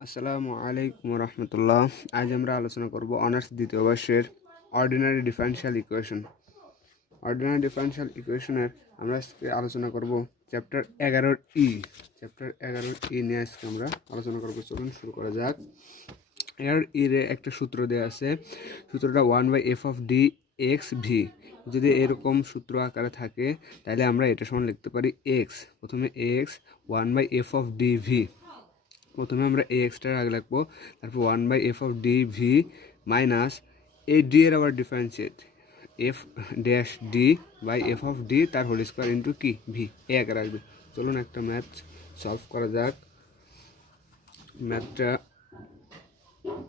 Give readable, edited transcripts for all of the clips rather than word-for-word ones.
আসসালামু আলাইকুম রহমতুল্লাহ। আজ আমরা আলোচনা করব অনার্স দ্বিতীয় বর্ষের ordinary differential equation. Ordinary differential ইকুয়েশনের আমরা আজকে আলোচনা করব চ্যাপ্টার 11 চ্যাপ্টার 11 নিয়ে আজকে আমরা আলোচনা করব। চলুন শুরু করা যাক। 11 রে একটা সূত্র দেওয়া আছে। সূত্রটা 1/f(d) এক্স ভি। যদি এরকম সূত্র আকারে থাকে তাহলে আমরা এটা সমান লিখতে পারি এক্স। প্রথমে এক্স 1/f(d)v। প্রথমে আমরা এই এক্সটার আগে লিখবো, তারপর 1/f(d)v মাইনাস এই ডি এর আবার ডিফারেন্সিয়েট f'(d)/f(d) তার হোল স্কোয়ার ইন্টু কি ভি এ আগে রাখবে। চলুন একটা ম্যাথ সলভ করা যাক। ম্যাথটা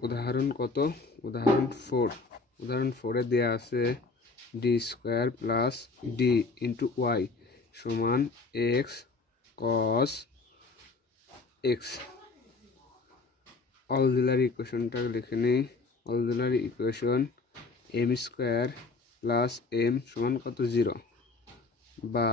উদাহরণ কত? উদাহরণ 4। উদাহরণ 4-এ দেওয়া আছে D square plus D into Y সমান এক্স কস এক্স। অক্সিলারি ইকুয়েশনটা লিখে নিই। Auxiliary equation M square plus M সমান কত? 0, বা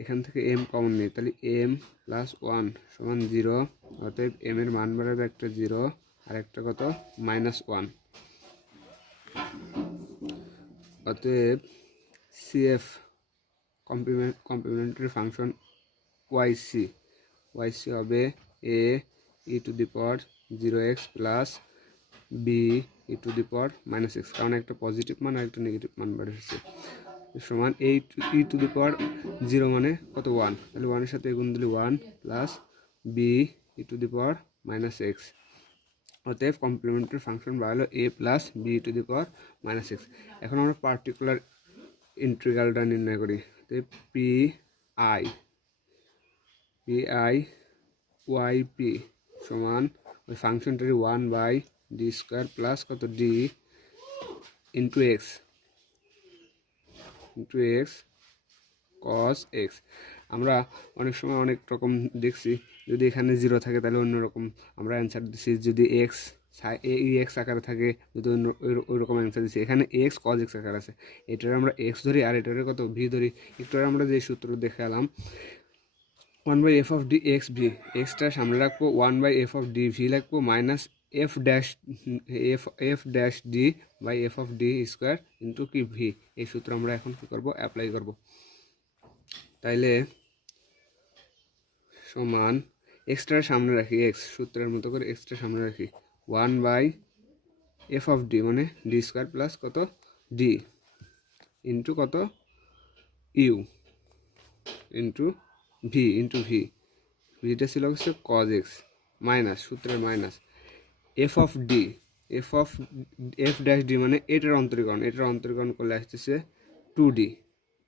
এখান থেকে এম কমন নেই, তাহলে এম প্লাস 1 সমান 0। অতএব এম এর মান বাড়াবে একটা 0 আর একটা কত? -1। অতএব সিএফ কমপ্লিমেন্টারি ফাংশন ওয়াইসি হবে এ e⁻0x প্লাস বি e⁻−x, কারণ একটা পজিটিভ মান আর একটা নেগেটিভ মান বার হচ্ছে, সমান e⁻0 মানে কত? 1, তাহলে 1-এর সাথে গুণ দিলে 1 প্লাস বি e⁻−x। অতএব কমপ্লিমেন্টারি ফাংশন বাড়ালো এ প্লাস বি e⁻−x। এখন আমরা পার্টিকুলার ইন্টিগ্রালটা নির্ণয় করি। পি আই ওয়াই পি সমান ওই ফাংশনটারি 1/d² প্লাস কত? D into x cos x. আমরা অনেক সময় অনেক রকম দেখছি, যদি এখানে 0 থাকে তাহলে অন্যরকম আমরা অ্যান্সার দিচ্ছি, যদি এক্স এক্স আকারে থাকে যদি অন্য ওই রকম অ্যান্সার দিচ্ছি। এখানে এক্স কজ এক্স আকার আছে, এটার আমরা এক্স ধরি আর এটার কত? ভি ধরি। একটু আমরা যে সূত্র দেখালাম 1/f(d) এক্স ভি, এক্সটা সামনে রাখবো, 1/f(d)v লিখবো মাইনাস f'(d)/f(d² ইন্টু কি ভি। এই সূত্র আমরা এখন কী করবো? অ্যাপ্লাই করব। তাইলে সমান এক্সট্রা সামনে রাখি, এক্স সূত্রের মতো করে এক্সট্রা সামনে রাখি, 1/f(d) মানে d² প্লাস কত? ডি ইন্টু কত? U into v. ভিটা ছিল হচ্ছে কজ এক্স মাইনাস সূত্রের মাইনাস f(d) মানে এটার অন্তরীকরণ করলে আসতেছে 2d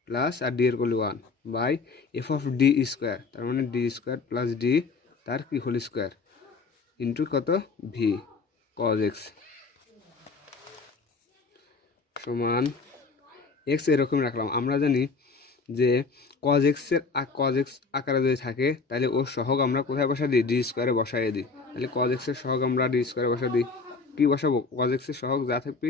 প্লাস আর ডি এর করলে 1/f(d²), তার মানে d² প্লাস ডি তার কি হোল স্কোয়ার ইন্টু কত? ভি কজ এক্স সমান এক্স এরকম রাখলাম। আমরা জানি যে কজ এক্সের আকারে যদি থাকে তাহলে ওর সহগ আমরা কোথায় বসা দিই? d² বসাই দিই। তাহলে কজ এক্সের সহগ আমরা d² বসা দিই। কী বসাবো? কজ এক্সের সহগ যা থাকবে,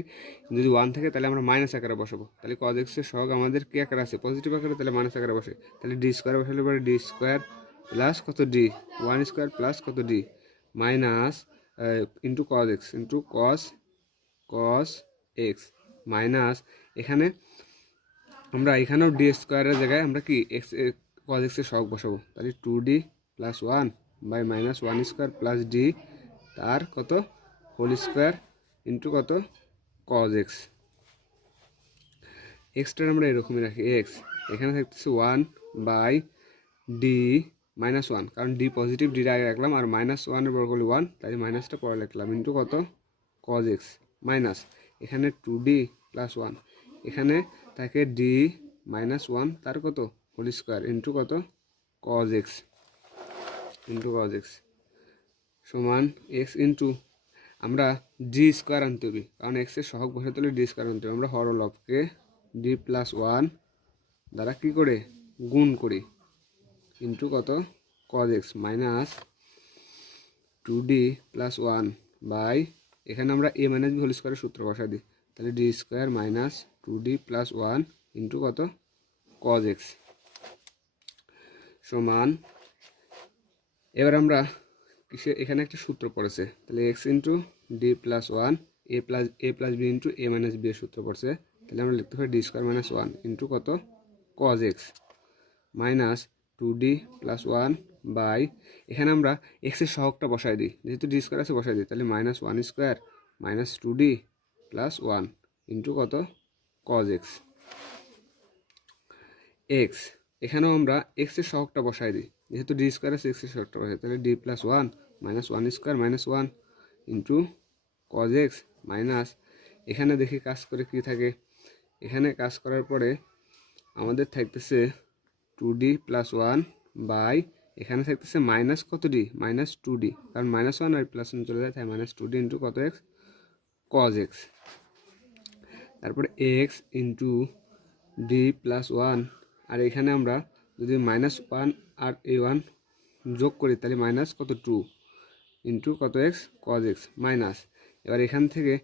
যদি 1 থাকে তাহলে আমরা মাইনাস আকারে বসাবো। তাহলে কজ এক্সের সহগ আমাদের কী আকারে আছে? পজিটিভ আকারে, তাহলে মাইনাস আকারে বসে। তাহলে d² বসালে পরে d² প্লাস কত? ডি 1² প্লাস কত? D minus into cos x into cos x minus এখানে এখানেও d² জায়গায় আমরা কি এক্স কজ এক্সের সহগ বসাবো। তাহলে 2d প্লাস 1/-1² প্লাস ডি তার কত? হোল স্কোয়ার ইন্টু কত? Cos X. এক্সটা আমরা এরকমই রাখি, এক্স এখানে থাকতেছে 1/d-1, কারণ ডি পজিটিভ, ডি আগে রাখলাম, আর -1-এর বর্গ করলে 1, তাই মাইনাসটা পরে লিখলাম ইন্টু কত? কজ এক্স মাইনাস এখানে 2d প্লাস 1, এখানে থাকে d-1 তার কত? হোল স্কোয়ার ইন্টু কত? কজ এক্স সমান এক্স ইন্টু আমরা d² আনতে হবে, কারণ এক্সের সহগ বসাতে হলে d² আনতে হবে। আমরা হরলবকে d+1 দ্বারা কী করে গুণ করি ইন্টু কত? Cos x minus 2d plus 1 by এখানে আমরা a মাইনাস বি হোল স্কোয়ারের সূত্র বসাই দিই, তাহলে d² minus 2d plus 1 into কত? কজ এক্স সমান। এবার আমরা কিসে এখানে একটা সূত্র পড়েছে, তাহলে x into d plus one a plus b into a minus b এর সূত্র পড়ছে, তাহলে আমরা লিখতে পারি d square minus one into কত cos x minus 2d plus one by, এখানে আমরা এক্সের সহগটা বসাই দিই, যেহেতু ডি স্কোয়ার আছে বসাই দিই, তাহলে minus one square minus 2d plus one into কত কজ এক্স এক্স, এখানেও আমরা এক্সের সহগটা বসাই দিই, যেহেতু ডি স্কোয়ার আছে এক্সের সহগটা বসাই, তাহলে D plus one minus one square minus one into cos x minus, এখানে দেখি কাজ করে কি থাকে, এখানে কাজ করার পরে আমাদের থাকতেছে 2d প্লাস ওয়ান বাই, এখানে থাকতেছে মাইনাস কত ডি মাইনাস 2d, কারণ মাইনাস ওয়ান আর প্লাস ওয়ান চলে যায়, তাই মাইনাস 2d ইন্টু কত এক্স কজ এক্স, তারপরে x into d plus one, আর এখানে আমরা যদি মাইনাস ওয়ান আর এ ওয়ান যোগ করি তাহলে মাইনাস কত 2 ইন্টু কত এক্স কজ এক্স মাইনাস, এবার এখান থেকে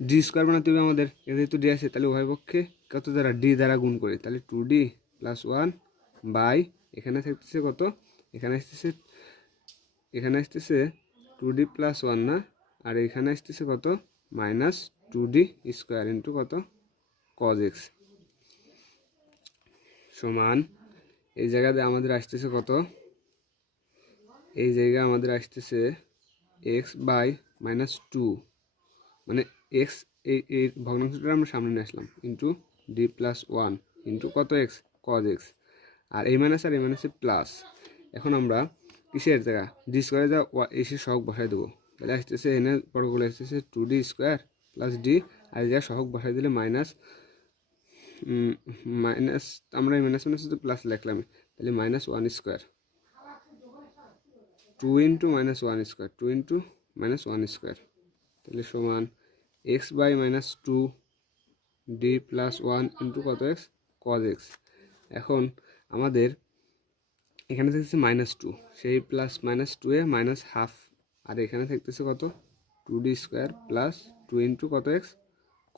ডি স্কোয়ার বানাতে হবে আমাদের, যেহেতু ডি আছে তাহলে উভয় পক্ষে কত দ্বারা ডি দ্বারা গুণ করি, তাহলে 2d প্লাস ওয়ান বাই, এখানে থাকতেছে কত, এখানে আসতেছে 2d প্লাস ওয়ান না, আর এখানে আসতেছে কত মাইনাস 2d স্কোয়ার ইন্টু কত কজ এক্স সমান, এই জায়গাতে আমাদের আসতেছে কত, এই জায়গায় আমাদের আসতেছে এক্স বাই মাইনাস 2, মানে এক্স এই ভগ্নাংশটা আমরা সামনে নিয়ে আসলাম into d plus one into কত এক্স কজ এক্স, আর এই মাইনাসে প্লাস, এখন আমরা কিসের জায়গা ডি স্কোয়ারে যা এসে সহগ বসাই দেবো, তাহলে আসতেছে এনে বড়গুলো আসতেছে 2d স্কোয়ার প্লাস ডি, আর এই জায়গায় সহগ বসাই দিলে মাইনাস আমরা এই মাইনাস প্লাস লিখলাম, তাহলে minus one square 2 into minus one square 2 into minus one square, তাহলে সমান x by minus 2 D plus one into কত এক্স কজ এক্স, এখন আমাদের এখানে থাকতেছে মাইনাস 2, সেই প্লাস মাইনাস 2 এ মাইনাস হাফ, আর এখানে থাকতেছে কত 2d স্কোয়ার প্লাস 2 ইন্টু কত এক্স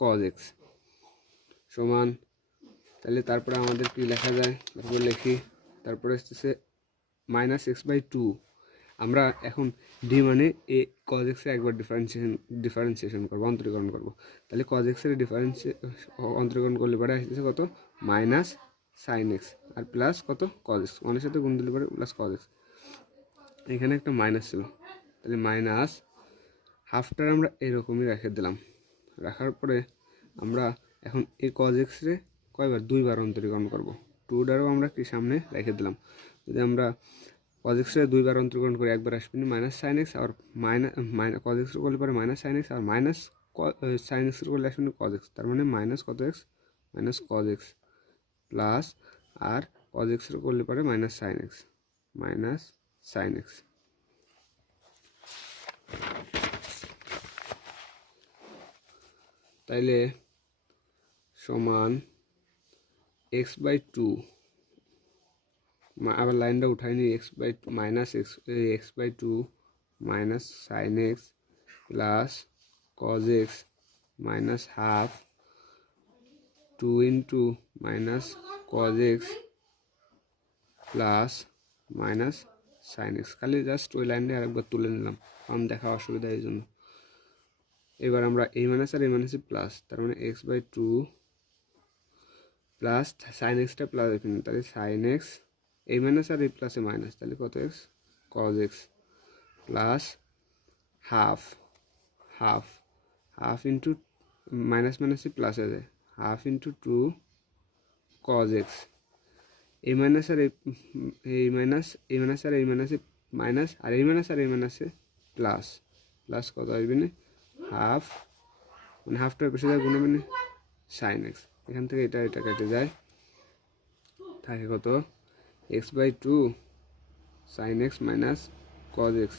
কজ এক্স সমান, তাহলে তারপরে আমাদের কি লেখা যায়, তারপরে লিখি, তারপরে আসতেছে মাইনাস এক্স বাই 2, আমরা এখন ডি মানে এ কজ এক্সের একবার ডিফারেন্সিয়েশন করবো, অন্তরীকরণ করবো, তাহলে কজ এক্সের অন্তরীকরণ করলে পরে আসতেছে কত মাইনাস সাইন এক্স আর প্লাস কত কজ এক্স, ওয়ানের সাথে গুণ দিলে পরে প্লাস কজ এক্স, এখানে একটা মাইনাস ছিল, তাহলে মাইনাস হাফটার আমরা এরকমই রেখে দিলাম, রাখার পরে আমরা এখন এই কজ এক্সরে কয়বার দুইবার অন্তরীকরণ করবো, 2টারও আমরা কি সামনে রেখে দিলাম, যদি আমরা কজ এক্সরে দুইবার অন্তরীকরণ করি একবার আসবে মাইনাস সাইন এক্স, আর কজ এক্স করলে পরে মাইনাস সাইন এক্স, আর মাইনাস সাইন এক্স করলে আসবে কজ এক্স, তার মানে মাইনাস কত x minus cos x plus, আর কজ এক্স করলে পরে মাইনাস সাইন এক্স, তাইলে সমান এক্স বাই 2, আবার লাইনটা উঠাই নি, x by minus x by 2 minus sine x plus cos x minus half 2 into minus cos x plus minus sine x, খালি জাস্ট ওই লাইনটা আরেকবার তুলে নিলাম কারণ দেখা অসুবিধা এই জন্য, এবার আমরা এই মাইনাস আর এই মাইনাসে প্লাস, তার মানে এক্স বাই 2 প্লাস সাইন এক্সটা প্লাস এখানে, তাহলে সাইন এক্স এই মাইনাস আর এই প্লাসে মাইনাস, তাহলে কত x cos x plus half half half into মাইনাসে প্লাস হয়ে যায়, হাফ ইন্টু 2 কজ এক্স, এই মাইনাস আর এই মাইনাস আর এই মাইনাসে মাইনাস, আর এই মাইনাসে প্লাস প্লাস কত আসবে না হাফ, মানে হাফটার বেশি যায় গুণ হবে না সাইন এক্স, এখান থেকে এটা কেটে যায়, থাকে কত x by 2 sine x minus cos x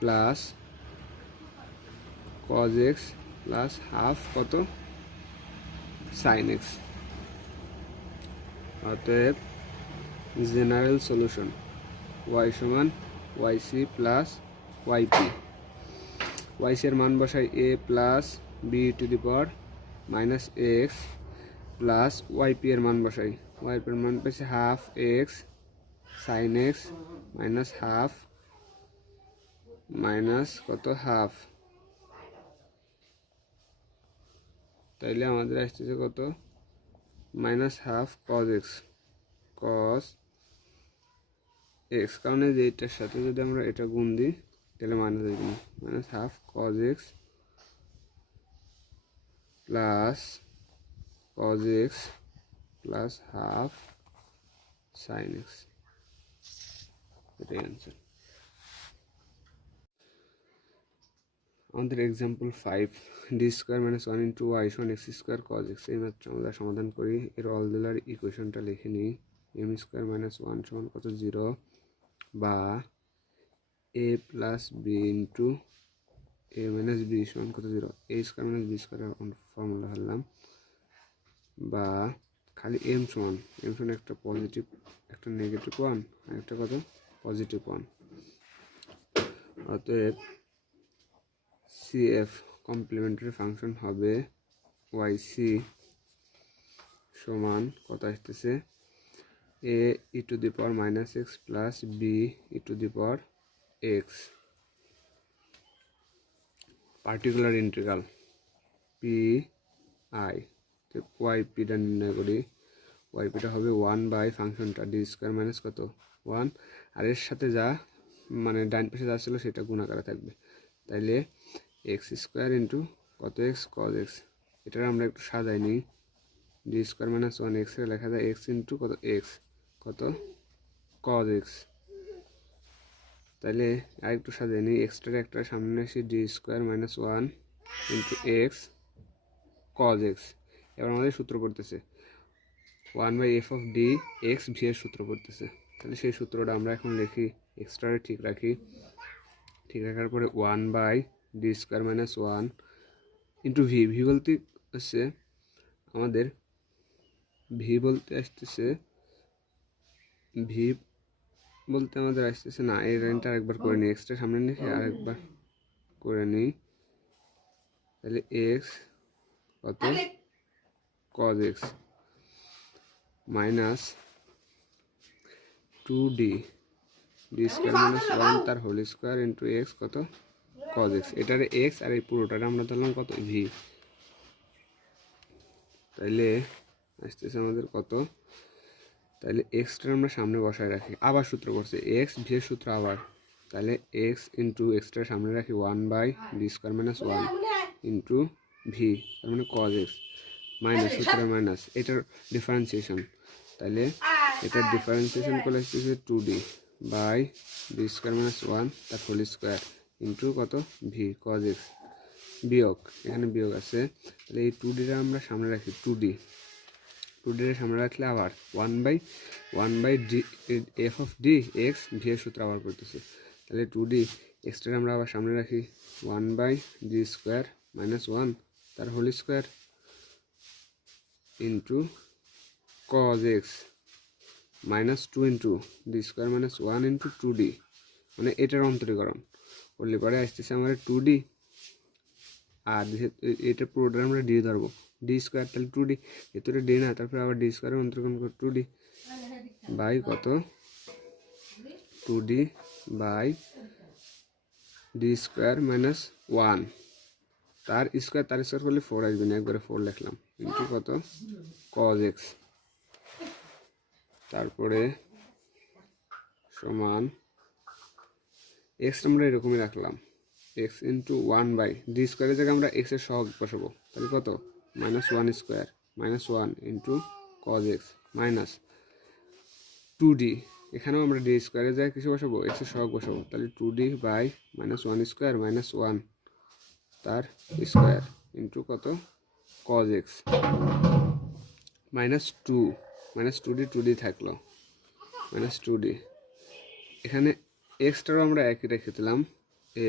plus cos x plus half কত সাইন এক্স, অতএব জেনারেল সলিউশন y সমান yc প্লাস yp, yc এর মান বসাই a plus b to the power minus x plus yp এর মান বসাই, yp এর মান পেয়েছে half x sine x minus half minus কত হাফ, তাইলে আমাদের আসতেছে কত minus half cos x, cos x, কারণ এই যে এটার সাথে যদি আমরা এটা গুণ দিই তাহলে মাইনাস হয়ে যাবে, minus half cos x plus cos x plus half sine x, এটাই অ্যান্সার। আমাদের example 5, D square minus 1 into Y সমান এক্স স্কোয়ার কজ এক্স, এই মাত্র আমরা সমাধান করি। এর অলরেলার ইকুয়েশনটা লিখে নিই, এম স্কোয়ার মাইনাস 1 সমান কত 0, বা a plus b into a minus b সমান কত 0, a square minus b square formula ধরলাম, বা খালি এম সমান একটা পজিটিভ একটা নেগেটিভ 1 আর একটা কত পজিটিভ 1, অতএব CF কমপ্লিমেন্টারি ফাংশন হবে YC সমান কত আসতেছে a e to the power minus x plus B e to the power x, particular integral P I, তো ওয়াইপিটা নির্ণয় করি। ওয়াইপিটা হবে 1 বাই ফাংশনটা ডি স্কোয়ার মাইনাস কত 1, আর এর সাথে যা মানে ডাইন পাশে যা ছিল সেটা গুণ আকারে থাকবে, তাইলে এক্স স্কোয়ার ইন্টু কত এক্স কজ এক্স, এটার আমরা একটু সাজাই নিই, ডি স্কোয়ার মাইনাস 1 এক্স এর লেখা যায় এক্স ইন্টু কত এক্স কত কজ এক্স, তাইলে আর একটু সাজাই নিই, এক্সটার একটা সামনে আসি D square minus 1 into x cos x. এবার আমাদের সূত্র পড়তেছে 1 by f of D x V এর সূত্র পড়তেছে, তাহলে সেই সূত্রটা আমরা এখন লিখি, এক্সট্রাটা ঠিক রাখি, ঠিক রাখার পরে 1 by D square minus 1 into V, V বলতে হচ্ছে আমাদের ভি বলতে আসতেছে ভি বলতে আমাদের আসতেছে না, এই লাইনটা আরেকবার করে নিই, এক্সট্রা সামনে লিখে আরেকবার করে নিই, তাহলে এক্স কত cos x minus 2d D square minus 1 তার হোল স্কোয়ার ইন্টু এক্স কত কজ এক্স, এটার এক্স আর এই পুরোটারে আমরা ধরলাম কত ভি, তাইলে আসতেছে আমাদের কত, তাহলে এক্সটা আমরা সামনে বসায় রাখি, আবার সূত্র করছে এক্স ভি এর সূত্র আবার, তাহলে এক্স ইন্টু এক্সটার সামনে রাখি 1 by D square minus 1 into V, তার মানে কজ এক্স মাইনাস সূত্রের মাইনাস, এটার ডিফারেন্সিয়েশন, তাহলে এটার ডিফারেন্সিয়েশন করলে আসতেছে 2d by D square minus 1 তার হোল স্কোয়ার ইন্টু কত ভি কজ এক্স, বিয়োগ এখানে বিয়োগ আছে, তাহলে এই 2dটা আমরা সামনে রাখি, 2d সামনে রাখলে আবার 1 by D f of D x V এর সূত্র আবার করতেছে, তাহলে 2d এক্সটা আমরা আবার সামনে রাখি 1 বাই ডি স্কোয়ার মাইনাস 1 তার whole square into cos x minus 2 into D square minus 1 into 2d, মানে এটার অন্তরীকরণ করলে পরে আসতেছে আমার 2d, আর এটা পুরোটা আমরা ডি ধরবো, ডি স্কোয়ার তাহলে 2d, ভেতরে ডি না, তারপরে আবার ডি স্কোয়ারের অন্তরীকরণ করে 2d বাই কত 2d by D square minus 1 তার স্কোয়ার করলে 4 আসবে না, একবারে 4 লিখলাম ইন্টু কত কজ এক্স, তারপরে সমান এক্স আমরা এরকমই রাখলাম, এক্স ইন্টু 1 বাই ডি স্কোয়ারের জায়গায় আমরা এক্সের সহগ বসাবো, তাহলে কত minus 1 square minus 1 into cos x minus 2d, এখানেও আমরা ডি স্কোয়ারের জায়গায় কিছু বসাবো এক্সের সহগ বসাবো, তাহলে 2d by minus 1 square minus 1 তার স্কোয়ার ইন্টু কত কজ এক্স মাইনাস 2d থাকলো মাইনাস 2d, এখানে এক্সটারও আমরা একই রেখে দিলাম,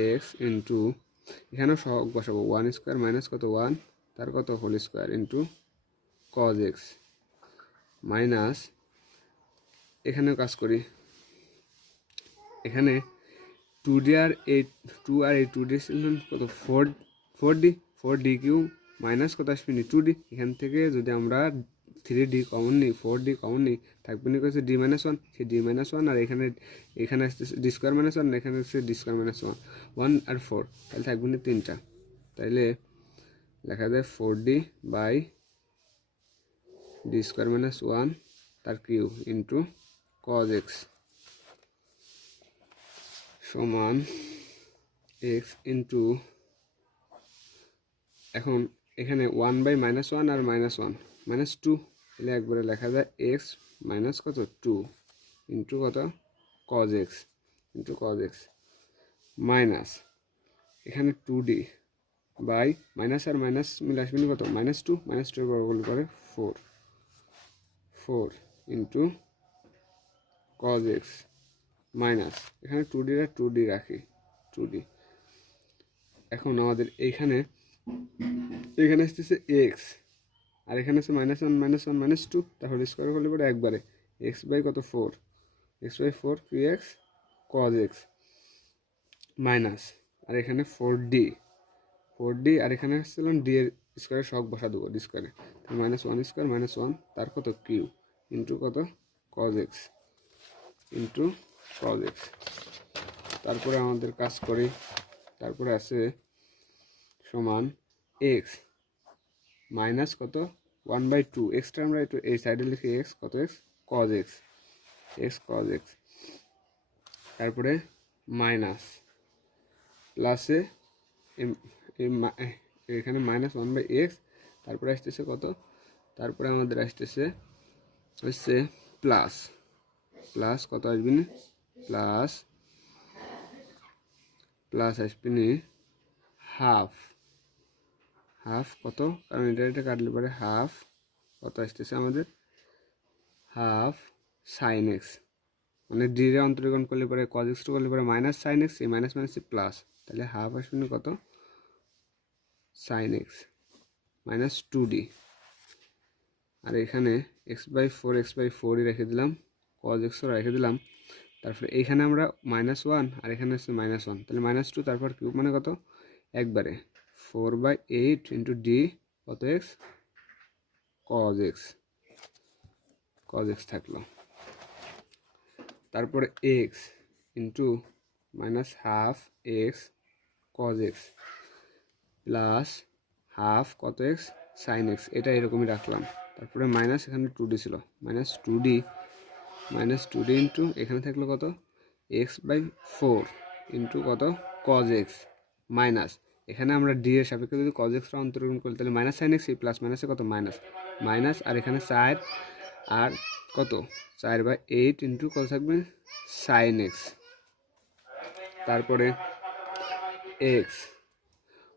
এক্স ইন্টু এখানেও সহগ বসাবো 1 স্কোয়ার মাইনাস কত 1 তার কত whole square into cos x minus, এখানেও কাজ করি, এখানে 2d আর এই 2d কত 4d কিউ মাইনাস কত আসবে 2d, এখান থেকে যদি আমরা 3d কমন নিই, 4d কমন নিই, থাকবে না হচ্ছে ডি মাইনাস ওয়ান, সেই ডি মাইনাস ওয়ান, আর এখানে আসতেছে ডি স্কোয়ার মাইনাস ওয়ান, এখানে হচ্ছে ডি স্কোয়ার মাইনাস ওয়ান, 1 আর 4, তাহলে থাকবে না 3টা। তাইলে লেখা যায় 4d by D square minus one তার কিউ ইন্টু কজ এক্স সমান এক্স ইন্টু, এখন এখানে 1 বাই মাইনাস ওয়ান আর মাইনাস ওয়ান মাইনাস টু, তাহলে একবারে লেখা যায় এক্স মাইনাস কত 2 ইন্টু কত cos x into cos x minus এখানে 2d by minus R minus মিলে আসবে কত মাইনাস টু এর বর্গমূল করে 4 ইন্টু কজ এক্স মাইনাস এখানে 2d রাখি 2d। এখন আমাদের এখানে আসতেছে এক্স আর এখানে আছে মাইনাস ওয়ান মাইনাস টু, তাহলে স্কোয়ার করলে পরে একবারে এক্স বাই কত 4, x by 4 q x cos x minus, আর এখানে 4d আর এখানে আসছিল ডি এর স্কোয়ারে শখ বসা দেবো ডি স্কোয়ারে, minus one square minus one তার কত কিউ ইন্টু কত cos x into cos x. তারপরে আমাদের কাজ করি, তারপরে আছে সমান এক্স মাইনাস কত 1/2, এক্সটা আমরা একটু এই সাইডে লিখি এক্স কত এক্স কজ এক্স, তারপরে মাইনাস প্লাসে এখানে মাইনাস 1/x, তারপরে আসতেছে কত, তারপরে আমাদের আসতেছে হচ্ছে প্লাস কত আসবে না প্লাস আসবে না হাফ কত, কারণ এটা কাটলে পরে হাফ কত আসতেছে আমাদের হাফ সাইন এক্স, মানে ডি রে অন্তর্গণ করলে পরে কজ এক্স টু করলে পরে মাইনাস সাইন এক্স, এই মাইনাস প্লাস, তাহলে হাফ আসবে না কত সাইন এক্স মাইনাস 2d, আর এখানে এক্স বাই ফোরই রেখে দিলাম, কজ এক্সও রেখে দিলাম। তারপরে এইখানে আমরা মাইনাস ওয়ান আর এখানে হচ্ছে মাইনাস ওয়ান, তাহলে মাইনাস টু, তারপর কিউব মানে কত একবারে 4/8 ইন্টু ডি কত এক্স কজ এক্স থাকলো। তারপরে x into minus half x cos x plus half কত এক্স সাইন এক্স, এটা এরকমই রাখলাম। তারপরে মাইনাস এখানে 2d ছিল, মাইনাস টু ডি ইন্টু এখানে থাকলো কত x/4 ইন্টু কত কজ এক্স মাইনাস, এখানে আমরা ডি এর সাপেক্ষে যদি কজ এক্সটা অন্তর্গণ করি তাহলে মাইনাস সাইন এক্স, এই প্লাস মাইনাসে কত মাইনাস, আর এখানে 4 আর কত 4/8 ইন্টু কত থাকবে সাইন এক্স, তারপরে এক্স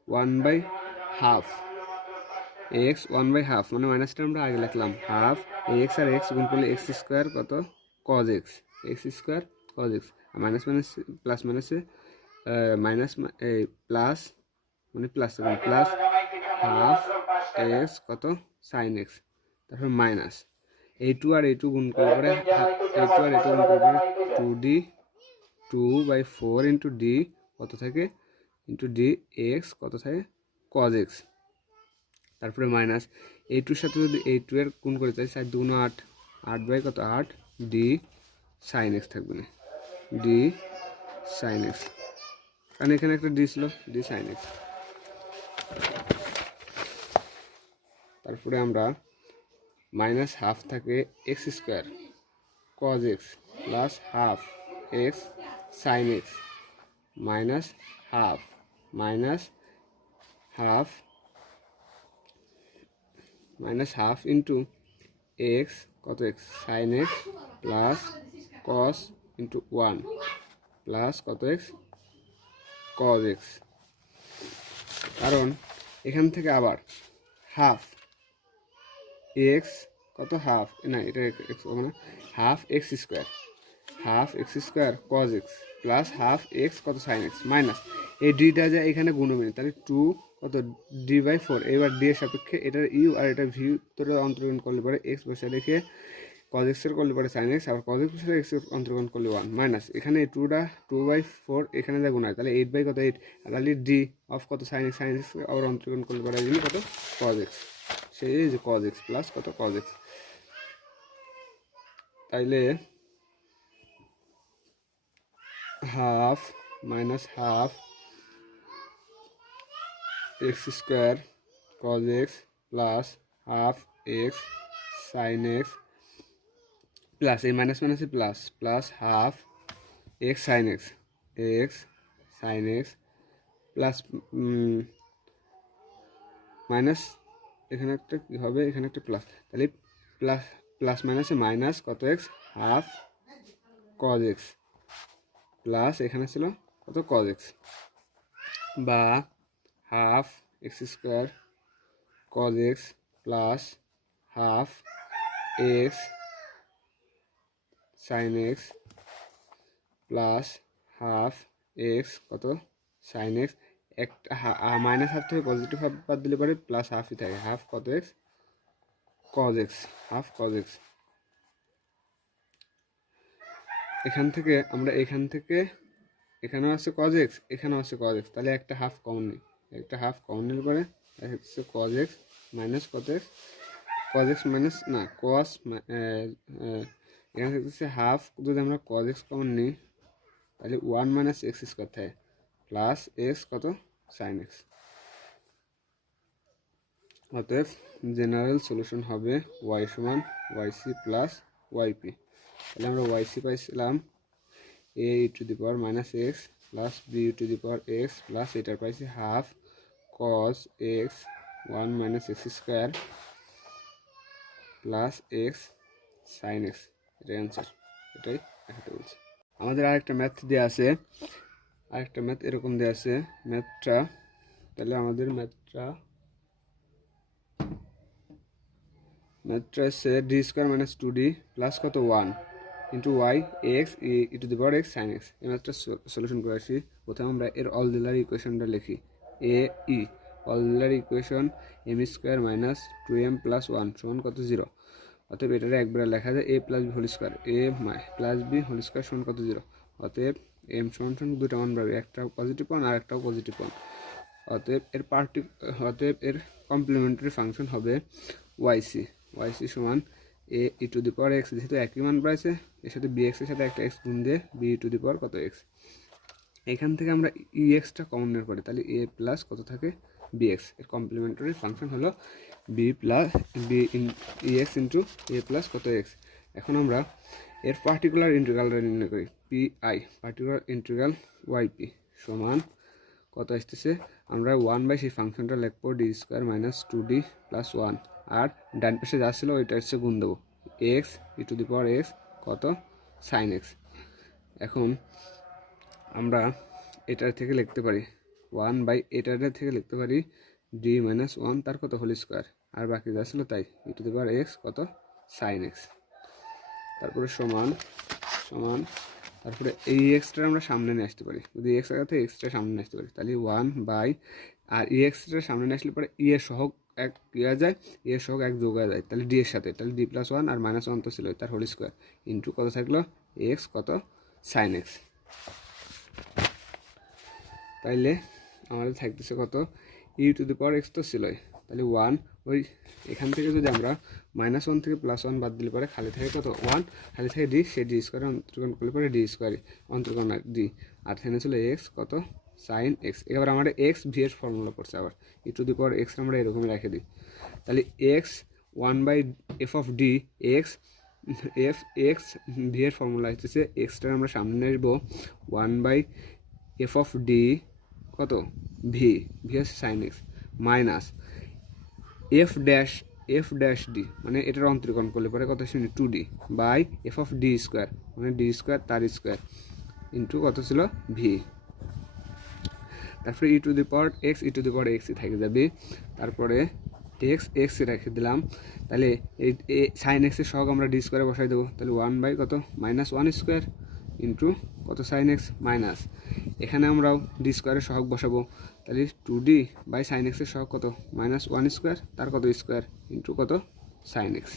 1/2 মানে মাইনাসটা আমরা আগে লিখলাম হাফ এক্স আর এক্স গুণ করলে এক্স স্কোয়ার কত কজ এক্স আর মাইনাস প্লাস মাইনাসে মাইনাস প্লাস মানে প্লাস হাফ এক্স কত সাইন এক্স, তারপর মাইনাস এই টু আর এই টু গুণ করলে পরে 2/4 ইন্টু ডি কত থাকে ইন্টু ডি এক্স কত থাকে কজ এক্স, তারপরে মাইনাস এই টুর সাথে যদি এই টু এর গুণ করে চাই 4 2 8 বাই কত 8 ডি সাইন এক্স থাকবে না ডি সাইন এক্স, কারণ এখানে একটা ডি ছিল ডি সাইন এক্স। তারপরে আমরা মাইনাস হাফ থাকে x square cos x plus half x sine x minus half into x কত x sine x plus cos into 1 plus কত এক্স কজ এক্স, কারণ এখান থেকে আবার হাফ এক্স কত হাফ না এটা এক্স মানে half x square cos x plus half x কত সাইন এক্স মাইনাস এই ডিটা যায় এখানে গুণমিনি, তাহলে 2 কত d/4, এবার ডি এর সাপেক্ষে এটার ইউ আর এটা ভি তোরে অন্তর্গণ করলে পরে এক্স বসে রেখে কজ এক্সের করলে পরে সাইন এক্স, আর কজ এক্স বসে এক্স অন্তর্গণ করলে 1 মাইনাস এখানে 2/4 এখানে যা গুণ হয় তাহলে 8 বাই কত 8, তাহলে ডি অফ কত সাইন এক্স আবার অন্তর্গণ করলে পরে কত কজ এক্স, সেই যে কজ এক্স প্লাস কত কজ এক্স। তাইলে half minus half x square cos x plus half x sine x plus এই মাইনাস মাইনাসে plus plus half x sine x plus minus এখানে একটা কী হবে, এখানে একটা প্লাস, তাহলে প্লাস প্লাস মাইনাসে মাইনাস কত x half cos x plus এখানে ছিল কত কজ এক্স বা half x square cos x plus half x sine x plus half x কত সাইন এক্স, একটা মাইনাস হাফ থেকে পজিটিভ হাফ বাদ দিলে পরে প্লাস হাফই থাকে, হাফ কত x cos x half cos x. এখান থেকে আমরা এখানেও আছে কজ এক্স এখানেও আছে কজ এক্স, তাহলে একটা হাফ কমন নিই, একটা হাফ কমন নিলে পরে হচ্ছে কজ এক্স মাইনাস কত এক্স কজ এক্স মাইনাস না কস এখানে থাকতেছে হাফ, যদি আমরা কজ এক্স কমন নিই তাহলে 1 মাইনাস এক্স স্কোয়ার থাকে প্লাস এক্স কত সাইন এক্স। অতএব জেনারেল সলিউশন হবে ওয়াই সমান ওয়াইসি প্লাস ওয়াইপি। তাহলে আমরা ওয়াইসি পাইছিলাম a to the power minus x plus b to the power x plus এটার পাইছি half cos x 1 minus x square plus x sine x, এটাই answer, এটাই দেখাতে বলছি। আমাদের আরেকটা ম্যাথ দেওয়া আছে, আরেকটা ম্যাথ এরকম দেওয়া আছে ম্যাথটা, তাহলে আমাদের ম্যাথটা হচ্ছে D square minus 2d plus কত 1 into y x E to the power x sine x. এই ম্যাথটা সলিউশন করে আসি। প্রথমে আমরা এর অক্সিলারি ইকুয়েশনটা লিখি, এ ই auxiliary equation M square minus 2m plus 1 সমান কত 0। অতএব এটারে একবারে লেখা যায় A plus B whole square A plus B whole square সমান কত 0। অতএব এম সমান দুটা মান পাবে, একটা পজিটিভ ওয়ান আর একটাও পজিটিভ ওয়ান। অতএব এর কমপ্লিমেন্টারি ফাংশন হবে ওয়াইসি সমান এ ই টু দি পাওয়ার এক্স, যেহেতু একই মান পাইছে এর সাথে বি এক্সের সাথে একটা এক্স গুণ দিয়ে বি টু দি পাওয়ার কত এক্স। এখান থেকে আমরা ই এক্সটা কমন নেওয়ার পরে তাহলে এ প্লাস কত থাকে বি এক্স। এর কমপ্লিমেন্টারি ফাংশন হলো B plus B E X into A plus কত এক্স। এখন আমরা এর পার্টিকুলার ইন্টিগ্রালটা নির্ণয় করি, P I particular integral YP সমান কত আসতেছে, আমরা 1 বাই সেই ফাংশনটা লিখবো D square minus 2d plus 1 আর ডান পাশে যা ছিল ওইটা হচ্ছে গুণ দেবো X E to the power X কত সাইন এক্স। এখন আমরা এটার থেকে লিখতে পারি 1 বাই এটার থেকে লিখতে পারি ডি মাইনাস 1 তার কত হোল স্কোয়ার আর বাকি যা ছিল তাই ই টু দি পাওয়ার এক্স কত সাইন এক্স। তারপরে সমান তারপরে এই এক্সট্রা আমরা সামনে নিয়ে আসতে পারি, যদি এক্স আগে থেকে এক্সট্রা সামনে নিয়ে আসতে পারি তাহলে 1 বাই আর ই এক্সট্রা সামনে নিয়ে আসলে পরে ই এর সহগ এক ইয়া যায়, ই এর সহগ এক যোগ হয়ে যায়, তাহলে ডি এর সাথে তাহলে ডি প্লাস 1 আর মাইনাস 1 তো ছিল তার হোল স্কোয়ার ইন্টু কত থাকলো এক্স কত সাইন এক্স। তাইলে আমাদের থাকতেছে কত ই টু দি পাওয়ার এক্স তো ছিলই, তাহলে 1 ওই এখান থেকে যদি আমরা মাইনাস 1 থেকে প্লাস 1 বাদ দিলে পরে খালি থাকে কত 1, খালি থাকে ডি, সেই ডি স্কোয়ারে অন্তর্করণ করলে পরে ডি স্কোয়ারে অন্তর্করণ ডি আর এখানে ছিল এক্স কত সাইন এক্স। এবার আমরা এক্স ভি এর ফর্মুলা পড়ছে, আবার ই টু দি পাওয়ার এক্স আমরা এরকমই রেখে দিই, তাহলে x 1 by f of D x V এর ফর্মুলা হচ্ছে এক্সটার আমরা সামনে আসবো 1 বাই এফ অফ ডি কত ভি হচ্ছে sine x minus f dash D মানে এটার অন্তরীকরণ করলে পরে কত শুনি 2d by f of D square মানে ডি স্কোয়ার তার স্কোয়ার ইন্টু কত ছিল ভি। তারপরে ই টু দি পাওয়ার এক্স থেকে যাবে, তারপরে এক্স রেখে দিলাম, তাহলে এই সাইন এক্সের সহগ আমরা ডি স্কোয়ারে বসাই দেবো, তাহলে 1 বাই কত মাইনাস 1 স্কোয়ার ইন্টু কত সাইন এক্স মাইনাস এখানে আমরাও ডি স্কোয়ারের সহগ বসাবো, তাহলে 2d বাই সাইন এক্সের সহগ কত মাইনাস 1 স্কোয়ার তার কত স্কোয়ার ইন্টু কত sine x.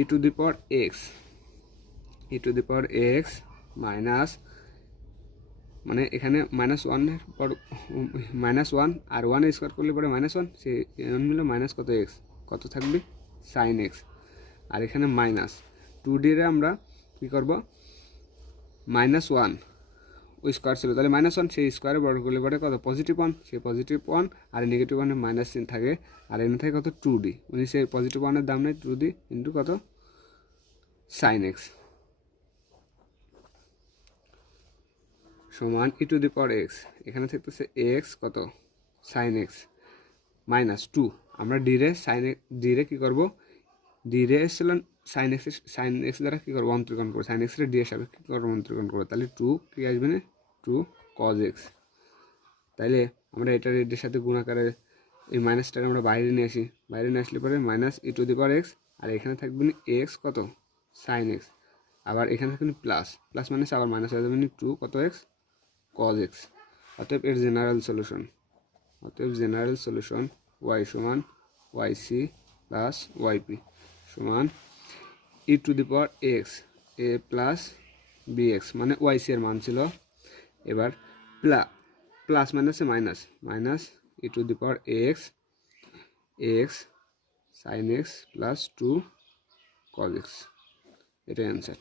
E to the power x minus মানে এখানে -1 পর -1 আর 1 স্কোয়ার করলে পরে -1 সে মিলে মাইনাস কত এক্স কত থাকবে সাইন এক্স আর এখানে মাইনাস 2d রে আমরা কী করব -1 ওই স্কোয়ার ছিল, তাহলে -1 সেই স্কোয়ারে বড় করলে পরে কত পজিটিভ 1, সেই পজিটিভ 1 আর নেগেটিভ 1 মাইনাস চিহ্ন থাকে, আর এখানে থাকে কত 2d, উনি সেই পজিটিভ 1 এর দাম নেই 2d ইন্টু কত sin x সমান e⁴x, এখানে থাকতেছে x কত sin x -2, আমরা ডি রে কী করবো ডি রে এসেছিলাম সাইন এক্স দ্বারা কী করবো অন্তর্করণ করবো, সাইন এক্সের ডি এর সাপেক্ষে কী করবো অন্তর্করণ করবো, তাহলে 2 কী আসবে না 2 cos x, তাইলে আমরা এটার এর সাথে গুণাকারে এই মাইনাসটা আমরা বাইরে নিয়ে আসি, বাইরে নিয়ে আসলে পরে -e⁴x, আর এখানে থাকবে না এক্স কত সাইন এক্স, আবার এখানে থাকবে প্লাস প্লাস মাইনাস আবার মাইনাস হয়ে যাবে 2 কত এক্স cos x, অতএব এর জেনারেল সলিউশন y সমান yc প্লাস yp সমান e⁴x a প্লাস bx, মানে yc এর মান ছিল, এবার প্লাস মাইনাসে minus e⁴x x sin x plus 2 cos x, এটাই অ্যান্সার।